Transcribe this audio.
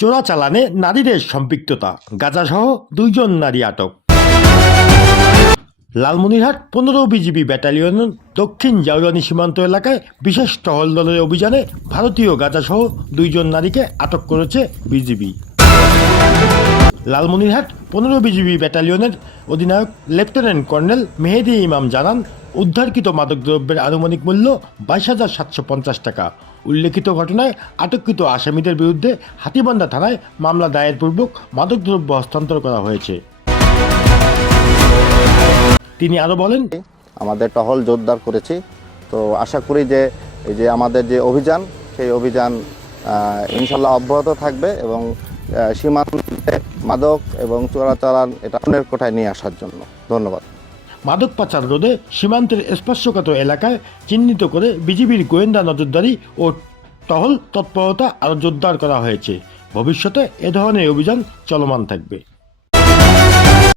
চোরাচালানে নারীদের সম্পৃক্ততা, গাঁজাসহ 2 জন নারী আটক। লালমনিরহাট 15 বিজিবি ব্যাটালিয়নের দক্ষিণ জাউরানী সীমান্ত এলাকায় বিশেষ টহল দলের অভিযানে ভারতীয় গাঁজাসহ 2 জন নারীকে আটক করেছে বিজিবি। লালমনিরহাট 15 বিজিবি ব্যাটালিয়নের অধিনায়ক লেফটেন্যান্ট কর্নেল মেহেদি ইমাম জানান, উদ্ধারকৃত মাদকদ্রব্যের আনুমানিক মূল্য 22,750 টাকা। উল্লেখিত ঘটনায় আটককৃত আসামিদের বিরুদ্ধে হাতীবান্ধা থানায় মামলা দায়েরপূর্বক মাদকদ্রব্য হস্তান্তর করা হয়েছে। তিনি আরও বলেন, আমাদের টহল জোরদার করেছি, তো আশা করি যে এই যে আমাদের যে অভিযান, সেই অভিযান ইনশাল্লাহ অব্যাহত থাকবে এবং সীমান্তে মাদক এবং চোরাচালান এটা অন্যের কোঠায় নিয়ে আসার জন্য। ধন্যবাদ। মাদক পাচার রোধে সীমান্তের স্পর্শকাতর এলাকায় চিহ্নিত করে বিজিবির গোয়েন্দা নজরদারি ও টহল তৎপরতা আরও জোরদার করা হয়েছে। ভবিষ্যতে এ ধরনের অভিযান চলমান থাকবে।